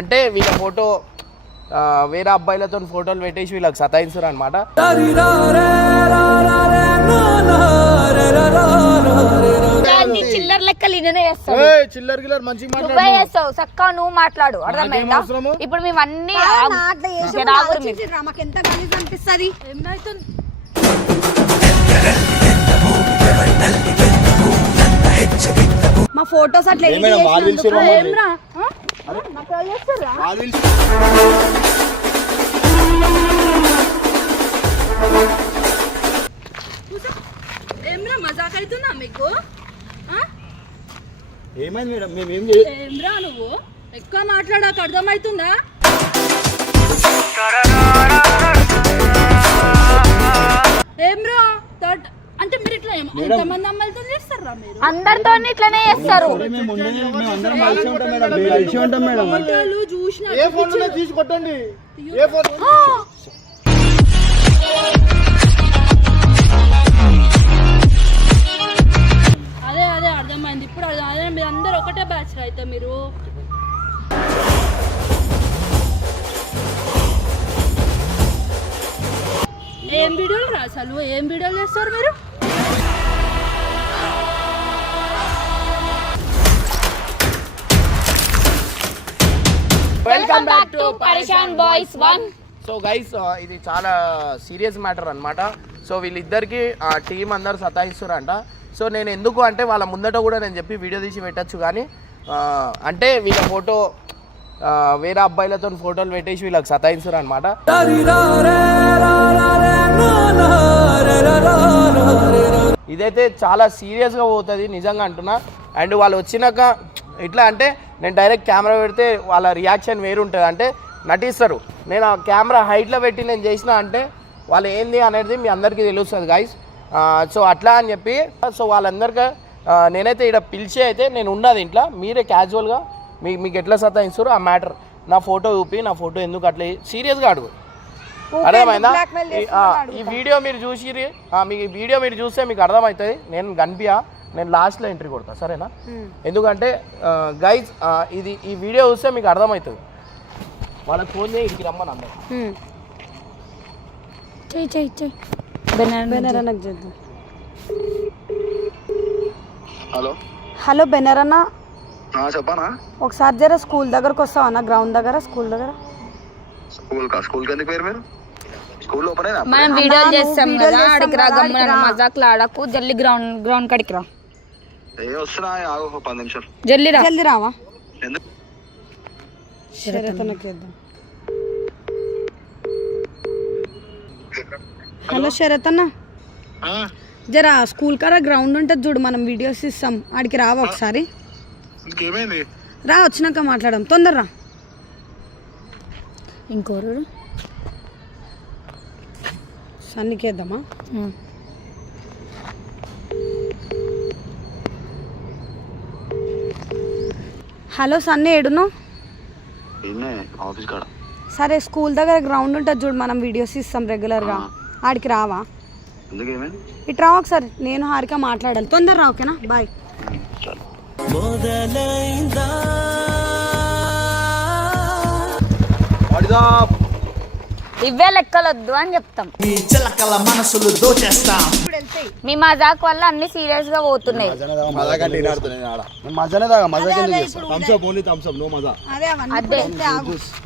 అంటే వీళ్ళ ఫోటో వేరే అబ్బాయిలతో ఫోటోలు పెట్టేసి వీళ్ళకి సతాయిస్తారు అనమాట. చిల్లర లెక్కలు చిల్లర గిల్లర్ మంచిగా మాట్లాడు సక్కా నువ్వు మాట్లాడు అర్థమైందా? ఇప్పుడు మేము అన్ని అనిపిస్తుంది. మా ఫోటోస్ అట్లా మజాక్ అవుతుందా మీకు? ఏమైంది మేడం? మేమేం ఏమ్రా నువ్వు ఎక్కువ మాట్లాడాక అర్థమవుతుందా? ఏమ్రా అంటే మీరు ఇట్లా ఎంతమంది అమ్మాయిలతో చేస్తారా? మీరు అందరితో ఇట్లానే చేస్తారు. అదే అదే అర్థమైంది ఇప్పుడు. అదే మీరు అందరు ఒకటే బ్యాచ్ అయితే మీరు ఏం వీడియోలు రా అసలు? ఏం వీడియోలు చేస్తారు మీరు? Welcome back to Pareshan Boys 1. So guys ఇది చాలా సీరియస్ మ్యాటర్ అన్నమాట. సో వీళ్ళిద్దరికి టీం అందరు సతాయిస్తారంట. సో నేను ఎందుకు అంటే వాళ్ళ ముందట కూడా నేను చెప్పి వీడియో తీసి పెట్టచ్చు, కానీ అంటే వీళ్ళ ఫోటో వేరే అబ్బాయిలతో ఫోటోలు పెట్టేసి వీళ్ళకి సతాయిస్తారు అనమాట. ఇదైతే చాలా సీరియస్గా పోతుంది నిజంగా అంటున్నా. అండ్ వాళ్ళు వచ్చినాక ఇట్లా అంటే నేను డైరెక్ట్ కెమెరా పెడితే వాళ్ళ రియాక్షన్ వేరుంటుంది, అంటే నటిస్తారు. నేను ఆ కెమెరా హైట్లో పెట్టి నేను చేసిన అంటే వాళ్ళు ఏంది అనేది మీ అందరికీ తెలుస్తుంది గైస్. సో అట్లా అని చెప్పి సో వాళ్ళందరికీ నేనైతే ఇక్కడ పిలిచి అయితే నేను ఉన్నది ఇంట్లో, మీరే క్యాజువల్గా మీకు ఎట్లా సతాయిస్తారు ఆ మ్యాటర్ నా ఫోటో చూపి, నా ఫోటో ఎందుకు అట్లా సీరియస్గా అడుగు, అర్థమైందా? ఈ వీడియో మీరు చూసిరి, మీకు వీడియో మీరు చూస్తే మీకు అర్థమవుతుంది. నేను కనిపియా, నేను లాస్ట్లో ఎంట్రీ కొడతా, సరేనా? ఎందుకంటే గైజ్ ఇది ఈ వీడియో చూస్తే మీకు అర్థమవుతుంది. వాళ్ళకి ఫోన్ చేయి, ఇక్కడికి రమ్మని అందరూ. హలో హలో బెనరన్నా, చెప్పనా? ఒకసారి జర స్కూల్ దగ్గరకు వస్తావా అన్న? గ్రౌండ్ దగ్గర, స్కూల్ దగ్గర. స్కూల్ కి ఎందుకు పేరు? మీరు స్కూల్ ఓపెన్ అయినా మనం వీడియోలు చేస్తాం కదా, అడికి రా, గమ్మున మజాక్లు ఆడకు, జల్లి గ్రౌండ్ కడికి రా. వస్తున్నా, ఆగు 10 నిమిషాలు. జల్దీ రావా? ఎందుకు? హలో శరత్ అన్న, జరా స్కూల్ కాడ గ్రౌండ్ ఉంటుంది చూడు, మనం వీడియోస్ ఇస్తాం, ఆడికి రావా ఒకసారి? రా, వచ్చినాక మాట్లాడదాం, తొందరరా. ఇంకోరు సన్నికేద్దామా? హలో సన్నీ, ఏడును? ఆఫీస్ కాడ. సరే, స్కూల్ దగ్గర గ్రౌండ్ ఉంటుంది చూడు, మనం వీడియోస్ ఇస్తాం రెగ్యులర్గా, ఆడికి రావా? ఇటు రావా ఒకసారి, నేను హారిక మాట్లాడాలి, తొందర రా, ఓకేనా? బాయ్. ఇవే లెక్కలొద్దు అని చెప్తాం. మీ మజాక్ వల్ల అన్ని సీరియస్ గా పోతున్నాయి.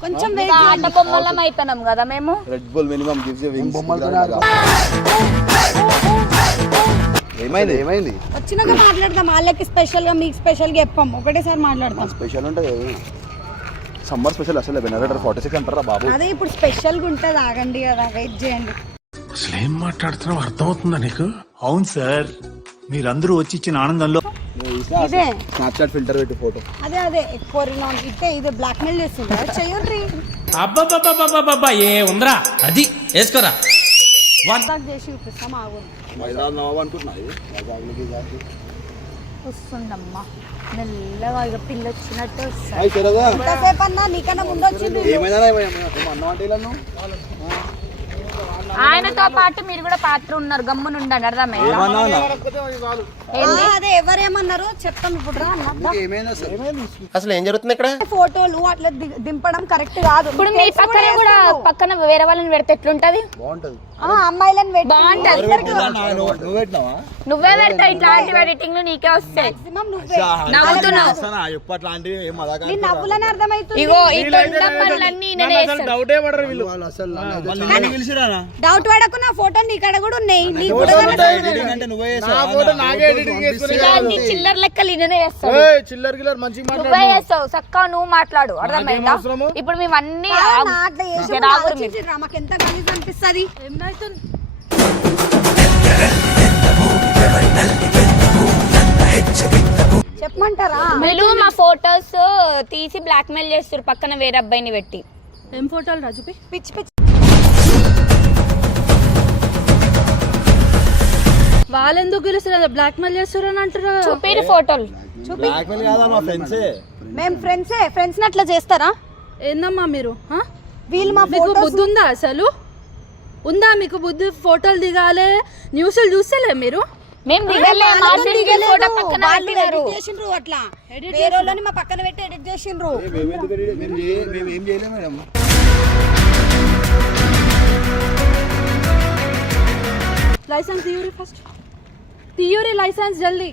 కొంచెం ఆట బొమ్మలం అయిపోయినాం కదా మేము. ఏమైంది? వచ్చినాక మాట్లాడతాం, వాళ్ళకి స్పెషల్ గా మీకు స్పెషల్ గా చెప్పాం, ఒకటేసారి మాట్లాడతాం. స్పెషల్ ఉంటుంది, సమ్మర్ స్పెషల్ అసలు 46 అంటారా బాబు? అదే ఇప్పుడు స్పెషల్ గా ఉంటుంది, ఆగండి కదా, వెయిట్ చేయండి. అసలు ఏం మాట్లాడుతున్నావు అర్థమవుతుందా నీకు? అవును సార్, మీరందరూ వచ్చి ఇచ్చిన ఆనందంలో ఇదే స్నాప్చాట్ ఫిల్టర్ పెట్టి ఫోటో. అదే ఎక్కువ ఇట్టే ఇదే బ్లాక్ మెయిల్ చేస్తుందా? చెయ్యండి. అబ్బా ఏ ఉందరా, అది వేసుకోరా. చేసి చూపిస్తాం, ఆగుంది. వస్తుందమ్మా మెల్లగా, ఇక పిల్ల వచ్చినట్టు వస్తుంది. ఎంతసేపు అన్నా నీకన్నా ముందు వచ్చింది. ఆయనతో పాటు మీరు కూడా పాత్ర ఉన్నారు, గమ్మున ఉండండి, అర్థమైందా? అదే ఎవరేమన్నారు చెప్తాం ఇప్పుడు రా అన్న. అసలు ఏం జరుగుతుంది ఇక్కడ? ఫోటోలు అట్లా దింపడం కరెక్ట్ కాదు. ఇప్పుడు మీ పక్కన కూడా పక్కన వేరే వాళ్ళని పెడితే ఎట్లుంటది? అమ్మాయిలను పెట్టి బాగుంటది. నువ్వే పెడతావు ఇట్లాంటి ఎడిటింగ్ నీకే వస్తాయి. నవ్వుతున్నావు. నీ నవ్వులని అర్థమవుతుంది. ఇగో ఈ తొండ పనులన్నీ నేనే చేస్తాను. డౌట్ పడకు, నా ఫోటో నీ కాడ కూడా ఉన్నాయి. నీ ఫోటో ఇలాంటి చిల్లర లెక్కలు నేనే చేస్తాను. చిల్లర్ గిల్లర్ మంచిగా నువ్వే చేస్తావు, చక్కగా నువ్వు మాట్లాడు, అర్థమైందా? ఇప్పుడు మేమన్నీ మాకు ఎంత గలీజ్ అనిపిస్తుంది. చెప్పమంటారా? వీళ్ళు మా ఫోటోస్ తీసి బ్లాక్ మెయిల్ చేస్తారు పక్కన వేరే అబ్బాయిని పెట్టి. ఏం ఫోటోలు రా చూపి. పిచ్చి పిచ్చి వాళ్ళెందుకు గెలుస్తారు? బ్లాక్ మెయిల్ చేస్తారు అని అంటారు. చూపిరు ఫోటోలు. చూపి. మేము ఫ్రెండ్స్ అట్లా చేస్తారా? ఏందమ్మా మీరు? వీళ్ళు మా మీకు బుద్ధి ఉందా అసలు? ఉందా మీకు బుద్ధి? ఫోటోలు దిగాలే, న్యూస్లు చూస్తలే మీరు? మేము దిగలే, మా సింగిల్ ఫోటో పక్కన పెట్టినారు. చేసిండ్రు అట్లా వేరే వాళ్ళని మా పక్కన పెట్టి ఎడిట్ చేసిండ్రు. లైసెన్స్ తీయూరి, ఫస్ట్ తీయూరి లైసెన్స్ జల్దీ.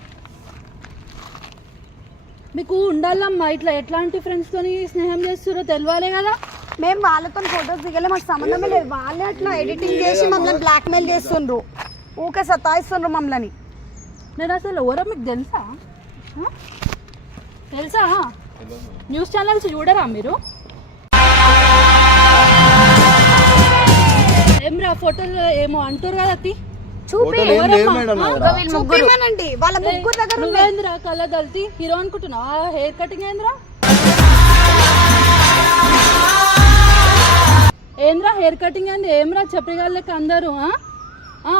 మీకు ఉండాలమ్మా ఇట్లా ఎట్లాంటి ఫ్రెండ్స్ తోని స్నేహం చేస్తారో తెలియాలే కదా. మేము వాళ్ళతో ఫోటోస్ దిగలే, మాకు సంబంధమే లేదు. వాళ్ళే అట్లా ఎడిటింగ్ చేసి మమ్మల్ని బ్లాక్ మెయిల్ చేస్తుండ్రు, ఊకే సతాయిస్తుండ్రు మమ్మల్ని. నేను అసలు ఎవరో మీకు తెలుసా? తెలుసా? న్యూస్ ఛానల్స్ చూడరా మీరు? ఏమ్రా ఫోటోలు ఏమో అంటారు కదా అతి. చూపిమనండి, వాళ్ళ ముగ్గురు దగ్గర నువ్వేంద్రా కళ్ళదల్తి హీరో అనుకుంటున్నావా? హెయిర్ కటింగ్ ఏంద్రా హెయిర్ కటింగ్ ఏంది? ఏమ్రా చెప్పగలక అందరూ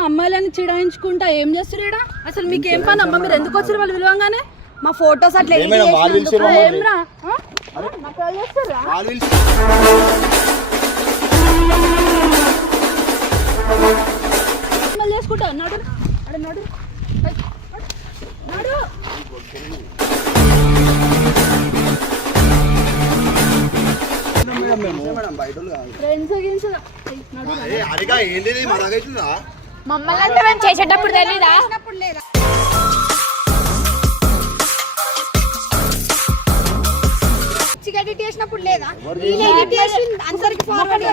అమ్మాయిలని చిడాయించుకుంటా ఏం చేస్తారు? అసలు మీకు ఏం పని అమ్మ? మీరు ఎందుకు వచ్చారు వాళ్ళు పిలవంగానే? మా ఫోటోస్ అట్లా ఏమ్రా చేసుకుంటా నడు అడ నడు నడు. మమ్మల్ని అంటే మేము చేసేటప్పుడు తెలీదా? ఎడిట్ చేసినప్పుడు లేదా? అందరికి ఫార్వర్డ్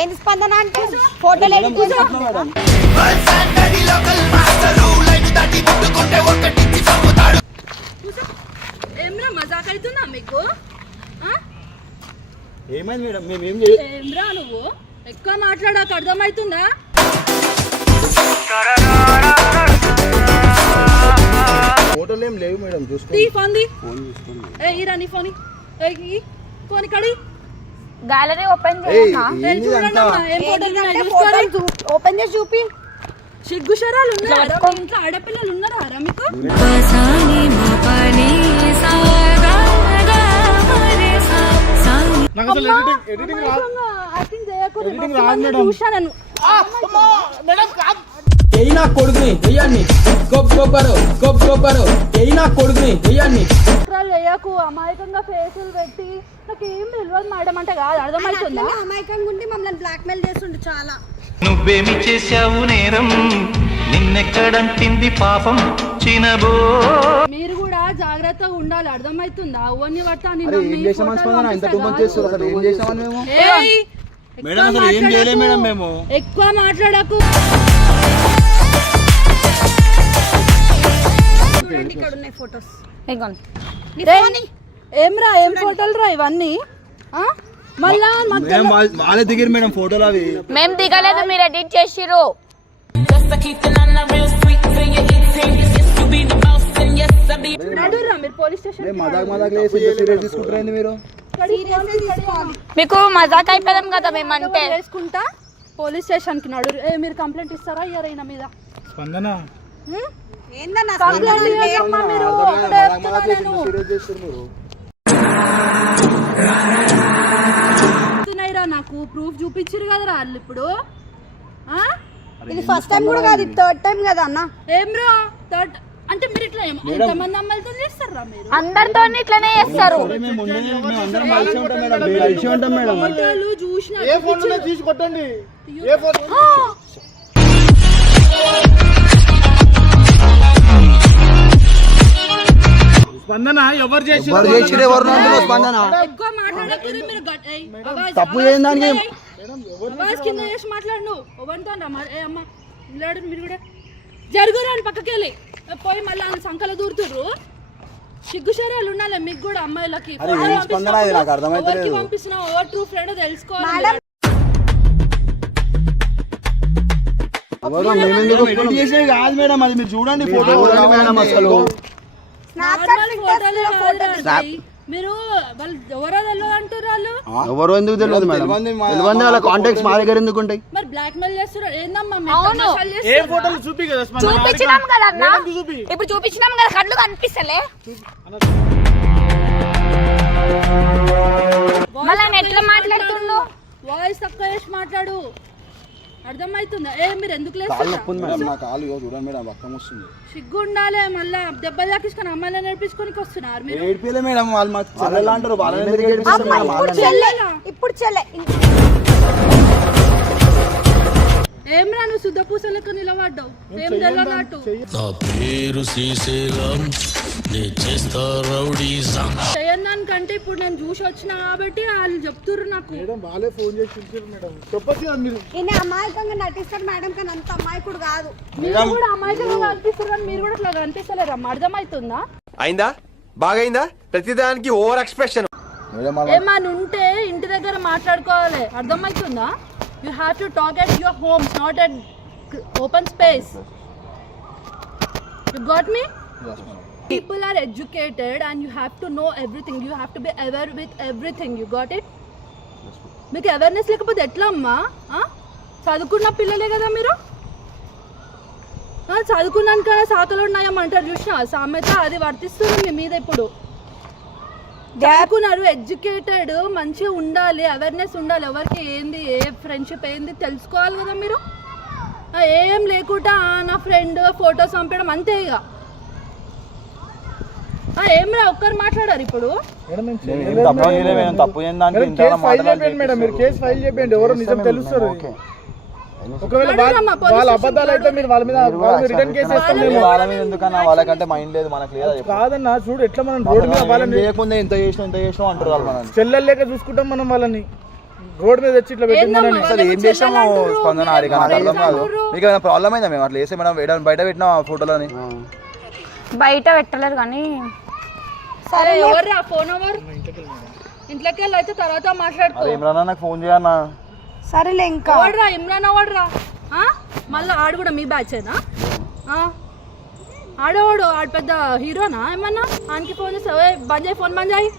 ఏంది స్పందన అంటే ఫోటోలు ఎడిట్ చేసినప్పుడు. ఏమ్రా మజాక్ అవుతుందా మీకు? ఏమైంది మేడం? మేమేం ఏమ్రా నువ్వు ఎక్కువ మాట్లాడాక అర్థమవుతుందా? ఫోటోలు ఏం లేవు మేడం, చూసుకో. ఇరా నీ ఫోన్ ఫోన్ కడి గ్యాలరీ ఓపెన్ చేయనా? ఓపెన్ చేసి చూపి. సిగ్గుశరాలు ఉన్నారా? ఇంట్లో ఆడపిల్లలు ఉన్నారా మీకు? చూసాను నా కొడుకుని దెయ్యాన్ని కొడుకుని దెయ్యాన్ని వేయకు. అమాయకంగా ఫేసులు పెట్టి నాకేం తెలియదు మేడం అంటే కాదు, అర్థమవుతుందా? అమాయకంగా ఉండి మమ్మల్ని బ్లాక్ మెయిల్ చేస్తుండే చాలా. నువ్వేమి చేశావు నేరం, నిన్నెక్కడంటింది పాపం చినబో. మీరు కూడా జాగ్రత్తగా ఉండాలి, అర్థమవుతుందా? ఓన్ని పడతా ఎక్కువ మాట్లాడకు. ఇక్కడ ఉన్నాయి ఫోటోస్. ఏమ్రా ఏం ఫోటోలు రా ఇవన్నీ? మళ్ళా వాళ్ళే దిగారు మేడం ఫోటోలు. అవి మేము దిగలేదు, మీరు ఎడిట్ చేసిర్రు. నడురా మీరు పోలీస్ స్టేషన్. తీసుకుంటారండి మీరు. మీకు మజాక్ అయిపోయాం కదా మేమంటే. వేసుకుంటా పోలీస్ స్టేషన్ కి నడు. మీరు కంప్లైంట్ ఇస్తారా ఇయ్యారా ఈయన మీద? స్పందన ఏందన్నా కంప్లైంట్ చేయమ్మా మీరు ఒకటే చెప్తున్నా నేను. సీరియస్ చేస్తారు మీరు. చెప్తున్నాయిరా నాకు ప్రూఫ్ చూపించారు కదరా వాళ్ళు ఇప్పుడు ఆ? ఇది ఫస్ట్ టైం కూడా కాదు, థర్డ్ టైం కదా అన్న. ఏం రా థర్డ్ అంటే మీరు ఇట్లా ఎంతమంది అమ్మాయిలతో చేస్తారా మీరు? అందరితో ఇట్లనే చేస్తారు. మేము అందరం కలిసి ఉంటాం మేడం, మేము కలిసి ఉంటాం మేడం. ఫోటోలు చూసిన తీసి కొట్టండి. స్పందన ఎవరు చేసి ఎవరు చేసిర్రు, ఎవరు అంటున్నారు స్పందన? ఎక్కువ మాట్లాడకూడదు మీరు. తప్పు చేయని దానికి అవాజ్ కింద చేసి మాట్లాడు. ఎవరితో అమ్మ నిలబడు మీరు కూడా. జరుగురా అని పక్కకి వెళ్ళి పోయి మళ్ళీ వాళ్ళు సంకల దూరుతుర్రు. సిగ్గుశరాలు ఉండాలి మీకు కూడా అమ్మాయిలకి. ఎవరికి పంపిస్తున్నావు, ఎవరు ట్రూ ఫ్రెండ్ తెలుసుకోవాలి. ఎడిట్ చేసేది కాదు మేడం, అది మీరు చూడండి ఫోటో మేడం. అసలు నార్మల్ ఫోటోలే కాదురా అది. మీరు వాళ్ళు ఎవరో తెలియదు అంటారు వాళ్ళు. ఎవరు ఎందుకు తెలియదు మేడం, తెలియదు. వాళ్ళ కాంటాక్ట్స్ మా దగ్గర ఎందుకు ఉంటాయి? మరి బ్లాక్ మెయిల్ చేస్తున్నారు ఏందమ్మా? ఏ ఫోటోలు చూపి కదా స్పందన. చూపించినాం కదా అన్న, ఇప్పుడు చూపించినాం కదా, కళ్ళు కనిపిస్తలే. మళ్ళీ ఎట్లా మాట్లాడుతున్నావు? వాయిస్ తక్కువ చేసి మాట్లాడు, అర్థమవుతుందా? మీరు ఎందుకు కాలు లేస్తారు? నొప్పి ఉంది మేడం, నా కాలు చూడండి మేడం, రక్తం వస్తుంది. సిగ్గు ఉండాలి. మళ్ళా దెబ్బలు తాకించుకొని అమ్మాయిని నేర్పించుకొని వస్తున్నారు మీరు. ఏడిపిలే మేడం, వాళ్ళు మా చెల్లెలు అంటారు, వాళ్ళని ఎందుకు ఏడిపిస్తారు మేడం? ఇప్పుడు చెల్లె ఏమరా నువ్వు శుద్ధ పూసలకు నిలబడ్డావు? ఏం తెలియనట్టు. నా పేరు శ్రీశైలం, చేయడానికంటే ఇప్పుడు నేను చూసి వచ్చినా కాబట్టి వాళ్ళు చెప్తుర్రు నాకు. వాళ్ళే ఫోన్ చేసి పిలిచారు మేడం. చెప్పొచ్చు కదా మీరు. ఈయన అమాయకంగా నటిస్తాడు మేడం, కానీ అంత అమాయకుడు కాదు. మీరు కూడా అమాయకంగా కనిపిస్తారు కానీ మీరు కూడా ఇట్లా కనిపిస్తలేరు అమ్మ. అర్థమవుతుందా? అయిందా? బాగైందా? ప్రతిదానికి ఓవర్ ఎక్స్ప్రెషన్. ఏమని ఉంటే ఇంటి దగ్గర మాట్లాడుకోవాలి. అర్థమవుతుందా? You have to talk at your homes, not at open space. You got me? People are educated and you have to know everything. You have to be aware with everything. You got it? మీకు awareness లేకపోతే ఎట్లా అమ్మా? చదువుకున్న పిల్లలే కదా మీరు. చదువుకున్నాను కదా సాకలు ఉన్నాయమ్మంటారు చూసినా సామెత, అది వర్తిస్తుంది మీ మీద ఇప్పుడు. చదువుకున్నారు, ఎడ్యుకేటెడ్, మంచిగా ఉండాలి, అవేర్నెస్ ఉండాలి. ఎవరికి ఏంది, ఏ ఫ్రెండ్షిప్ ఏంది తెలుసుకోవాలి కదా మీరు. ఏం లేకుండా నా ఫ్రెండ్ ఫొటోస్ పంపడం అంతే. ఇక ఏమరా ఒక్కరు మాట్లాడారు ఇప్పుడు. మీరు కేసు ఫైల్ చేయండి, ఎవరో నిజం తెలుస్తారు. ఒకవేళ వాళ్ళ అబద్ధాలు అయితే మీరు వాళ్ళ మీద రిటర్న్ కేసు వేస్తాం. వాళ్ళ మీద ఎందుకన్నా, వాళ్ళకంటే మైండ్ లేదు మనకు లేదా? కాదన్నా చూడు ఎట్లా మనం రోడ్డు మీద వాళ్ళని లేకుండా ఎంత చేసినాం అంటారు వాళ్ళు. మనం చెల్లెలు లేక చూసుకుంటాం మనం వాళ్ళని. రోడ్డు మీద వచ్చి ఇట్లా పెట్టిందని అసలు ఏం చేసాము స్పందన? అది నాకు అర్థం కాదు. మీకు ఏమైనా ప్రాబ్లం అయిందా? మేము అట్లా వేసే మేడం బయట పెట్టినా ఫోటోలని. బయట పెట్టలేరు కానీ. సరే ఎవర్రా ఫోన్ ఓవర్? ఇంట్లోకి వెళ్ళి అయితే తర్వాత మాట్లాడుకో. ఇమ్రాన్ నాకు ఫోన్ చేయన్నా. సరేలే ఇంకా. ఓడరా ఇమ్రాన్ ఓడరా. మళ్ళీ ఆడు కూడా మీ బ్యాచేనా? ఆడవాడు ఆడు పెద్ద హీరోనా ఏమన్నా? ఆయనకి ఫోన్ చేస్తావే, బంద్ చేయి, ఫోన్ బంద్ చేయి.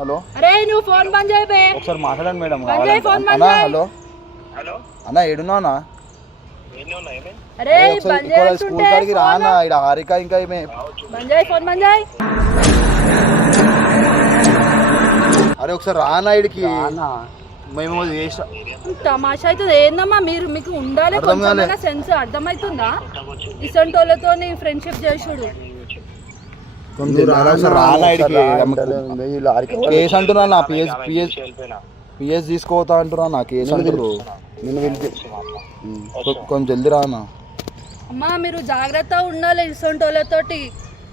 హలో, అరే నువ్వు ఫోన్ బంద్ చేయి. ఒకసారి మాట్లాడండి మేడం. బంద్ చేయి, ఫోన్ బంద్ చేయి. హలో అన్న, ఏడున్నా అన్న? అరే బంద్ చేయి, స్కూల్ కాడికి రా అన్న. ఇక్కడ హారిక ఇంకా బంద్ చేయి, ఫోన్ బంద్ చేయి. అరే ఒకసారి రానా ఇడికి. మేము తమాషా అవుతుంది ఏందమ్మా? మీరు మీకు ఉండాలి కొంచెం సెన్స్. అర్థమవుతుందా? ఇసంటోళ్ళతో ఫ్రెండ్షిప్ చేసుడు. కేసు అంటున్నా నా, పిఎస్ తీసుకోతా అంటున్నా నా, కేసు అంటారు. కొంచెం జల్దీ రానా. అమ్మా మీరు జాగ్రత్తగా ఉండాలి ఇసంటోళ్ళతోటి.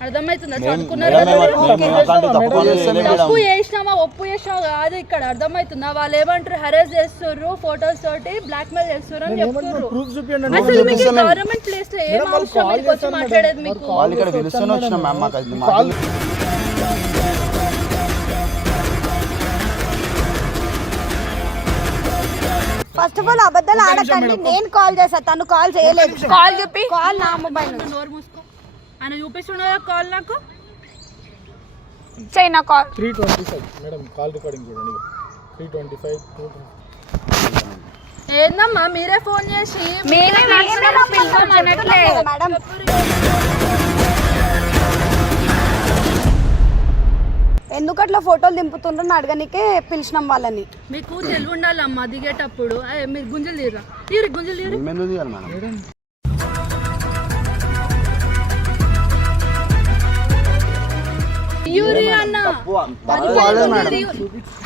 అర్థమవుతుందా? చదువుకున్నారు, తప్పు చేసినామా ఒప్పు చేసినావు కాదు ఇక్కడ. అర్థమవుతుందా? వాళ్ళు ఏమంటారు, హెరాస్ చేస్తుర్రు, ఫోటోస్ తోటి బ్లాక్ మెయిల్ చేస్తుర్రు అని చెప్తుర్రు. అసలు మీకు గవర్నమెంట్ ప్లేస్ లో ఏం అవసరం మీకు వచ్చి మాట్లాడేది? మీకు ఫస్ట్ ఆఫ్ ఆల్ అబద్ధాలు ఆడకండి. నేను కాల్ చేసా, తను కాల్ చేయలేదు. కాల్ చెప్పి కాల్ నా మొబైల్ నుంచి. నోరు మూసుకో. ఆయన చూపిస్తున్నా కాల్ నాకు. China call 325 madam, call recording చూడండి. 325 ఏందమ్మా మీరే ఫోన్ చేసి మేమే పిలుస్తామన్నట్లే. మేడం ఎందుకు అట్లా ఫోటోలు దింపుతుండ్రని అడగనికే పిలిచినాం వాళ్ళని. మీకు తెలివి ఉండాలమ్మా దిగేటప్పుడు. మీరు గుంజలు తీరా తీరు గుంజలు తీరు. యూరి అన్న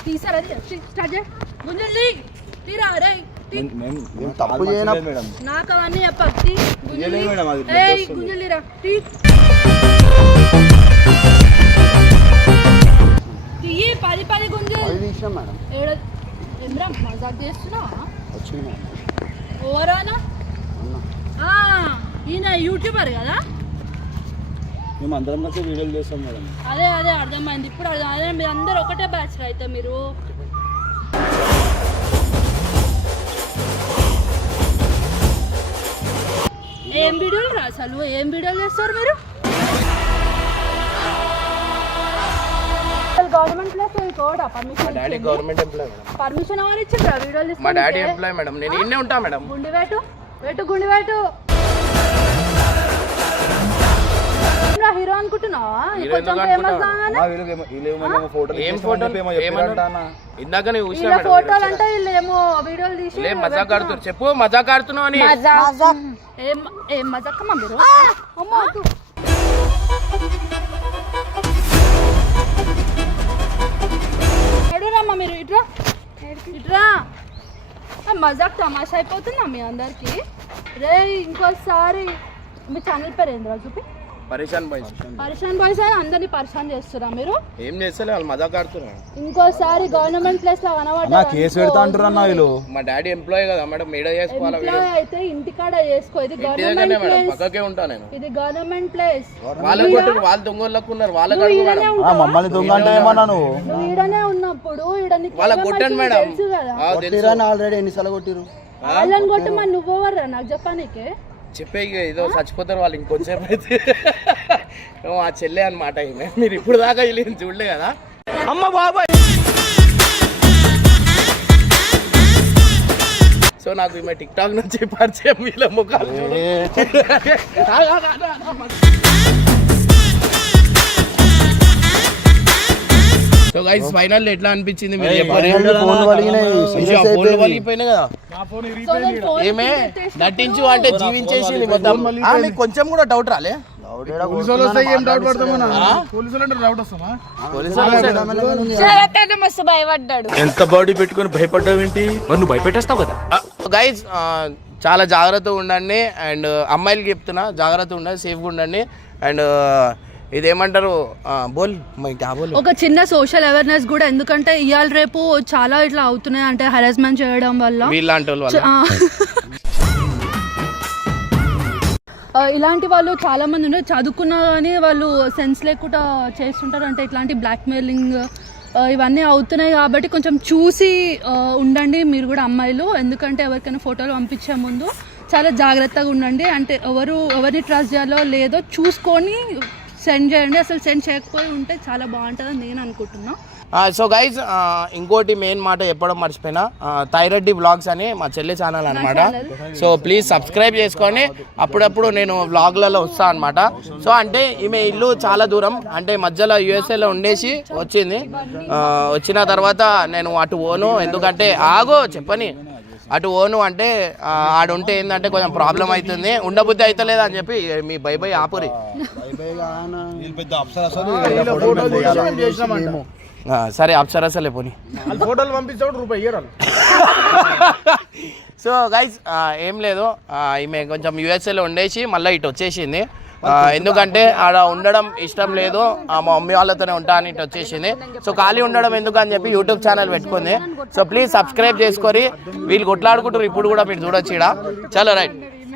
తీసారా స్టార్ట్ చేయి. గుంజలు తీరా రే తప్పు చేయలేదు మేడం. నాకు అవన్నీ చెప్పి గుంజలు తీరా తీయి 10 గుంజలు ఏమ్రా మజాక్ చేస్తున్నావా? ఓవరానా ఈయన యూట్యూబర్ కదా. మేము అందరం కలిసి వీడియోలు చేస్తాం మేడం. అదే అర్థమైంది ఇప్పుడు. అదే మీరు అందరు ఒకటే బ్యాచ్ అయితే మీరు. ఏం వీడియోలు రా అసలు? ఏం వీడియోలు చేస్తారు మీరు? గవర్నమెంట్ ప్లేస్ కోడా permission? Daddy government employee madam. Permission ఎవరు ఇచ్చిండ్రా వీడియోలు తీసుకో? మా డాడీ ఎంప్లాయ్ మేడం. నేను ఇన్నే ఉంటా మేడం. గుండి వేటు హీరో అనుకుంటున్నావా? కొంచెం ఫేమస్ కాగానే ఏం ఫోటోలు ఇందాక వీళ్ళ ఫోటోలు అంటే వీళ్ళు ఏమో వీడియోలు తీసి మజాక్ ఆడుతున్నారు. చెప్పు మజాక్ ఆడుతున్నావు అని. ఏం మజాకమ్మా మీరు? ఎడురమ్మా మీరు ఇట్రా మజాక్ తమాషా అయిపోతుందా మీ అందరికి? రే ఇంకోసారి మీ ఛానల్ పేరు ఏంద్రా చూపి. పరేషాన్ బాయ్స్ అని అందరినీ పరిశాన్ చేస్తురా మీరు? ఏం చేస్తలే వాళ్ళు మజాక్ ఆడుతున్నారు. ఇంకోసారి గవర్నమెంట్ ప్లేస్ లో కనబడ్డా కేసు పెడతా అంటారు వీళ్ళు. మా డాడీ ఎంప్లాయ్ కదా మేడం. మేడ చేసుకోవాలి అయితే ఇంటికాడ చేసుకో. ఇది గవర్నమెంట్ ప్లేస్. పక్కకే ఉంటా నేను. ఇది గవర్నమెంట్ ప్లేస్. వాళ్ళు దొంగలకు ఉన్నారు. వాళ్ళకి మమ్మల్ని దొంగ అంటే ఏమన్నా నువ్వు ఈడనే ఉన్నప్పుడు వాళ్ళకి కొట్టండి మేడం. ఆల్రెడీ ఎన్నిసార్లు కొట్టిరు. వాళ్ళని కొట్టమని నువ్వెవర్రా నాకు చెప్పానికే? చెప్పే ఏదో చచ్చిపోతారు వాళ్ళు ఇంకొంచెం అయితే. ఆ చెల్లె అనమాట ఈమె. మీరు ఇప్పుడు దాకా వెళ్ళి చూడలే కదా. అమ్మ బాబాయ్. సో నాకు ఈమె టిక్ టాక్ నుంచి పరిచయం. వీళ్ళ ముఖాలు సో గైస్ ఫైనల్ ఎట్లా అనిపించింది మీరు చెప్పండి. ఫోన్లు వలిగిపోయినాయి కదా. ఏమే నటించు అంటే జీవించేసింది మొత్తం. మీకు కొంచెం కూడా డౌట్ రాలే? మస్తు భయపడ్డాడు. ఎంత బాడీ పెట్టుకుని భయపడ్డావేంటి? మరి నువ్వు భయపెట్టేస్తావు కదా. గైస్ చాలా జాగ్రత్తగా ఉండండి. అండ్ అమ్మాయిలకి చెప్తున్నా జాగ్రత్తగా ఉండండి, సేఫ్గా ఉండండి. అండ్ ఇదేమంటారు బోల్ ఒక చిన్న సోషల్ అవేర్నెస్ కూడా. ఎందుకంటే ఇవాళ రేపు చాలా ఇట్లా అవుతున్నాయి అంటే హెరాస్మెంట్ చేయడం వల్ల వీళ్ళంటి ఇలాంటి వాళ్ళు చాలా మంది ఉన్నారు. చదువుకున్నా కానీ వాళ్ళు సెన్స్ లేకుండా చేస్తుంటారు. అంటే ఇట్లాంటి బ్లాక్మెయిలింగ్ ఇవన్నీ అవుతున్నాయి కాబట్టి కొంచెం చూసి ఉండండి మీరు కూడా అమ్మాయిలు. ఎందుకంటే ఎవరికైనా ఫోటోలు పంపించే ముందు చాలా జాగ్రత్తగా ఉండండి. అంటే ఎవరిని ట్రస్ట్ చేయాలో లేదో చూసుకొని సెండ్ చేయండి. అసలు సెండ్ చేయకపోయి ఉంటే చాలా బాగుంటుందని నేను అనుకుంటున్నా. సో గైజ్ ఇంకోటి మెయిన్ మాట చెప్పడం మర్చిపోయినా, థైరెడ్డి వ్లాగ్స్ అని మా చెల్లి ఛానల్ అనమాట. సో ప్లీజ్ సబ్స్క్రైబ్ చేసుకొని అప్పుడప్పుడు నేను వ్లాగ్లలో వస్తాను అనమాట. సో అంటే ఈమె ఇల్లు చాలా దూరం, అంటే మధ్యలో యూఎస్ఏలో ఉండేసి వచ్చింది. వచ్చిన తర్వాత నేను అటు పోను, ఎందుకంటే చెప్పని అటు ఓను అంటే ఆడుంటే ఏంటంటే కొంచెం ప్రాబ్లం అవుతుంది, ఉండబుద్ధి అవుతలేదు అని చెప్పి మీ బై ఆపురి. సరే అప్సరసలే పోనీ ఫోటోలు పంపించాడు రూపాయి. సో గైస్ ఏం లేదు, ఈమె కొంచెం యూఎస్ఏలో ఉండేసి మళ్ళీ ఇటు వచ్చేసింది. ఎందుకంటే ఆడ ఉండడం ఇష్టం లేదు, మా మమ్మీ వాళ్ళతోనే ఉంటా అని ఇటు వచ్చేసింది. సో ఖాళీ ఉండడం ఎందుకు అని చెప్పి యూట్యూబ్ ఛానల్ పెట్టుకుంది. సో ప్లీజ్ సబ్స్క్రైబ్ చేసుకొని వీళ్ళు కొట్లాడుకుంటారు ఇప్పుడు కూడా మీరు చూడొచ్చు. చలో రైట్.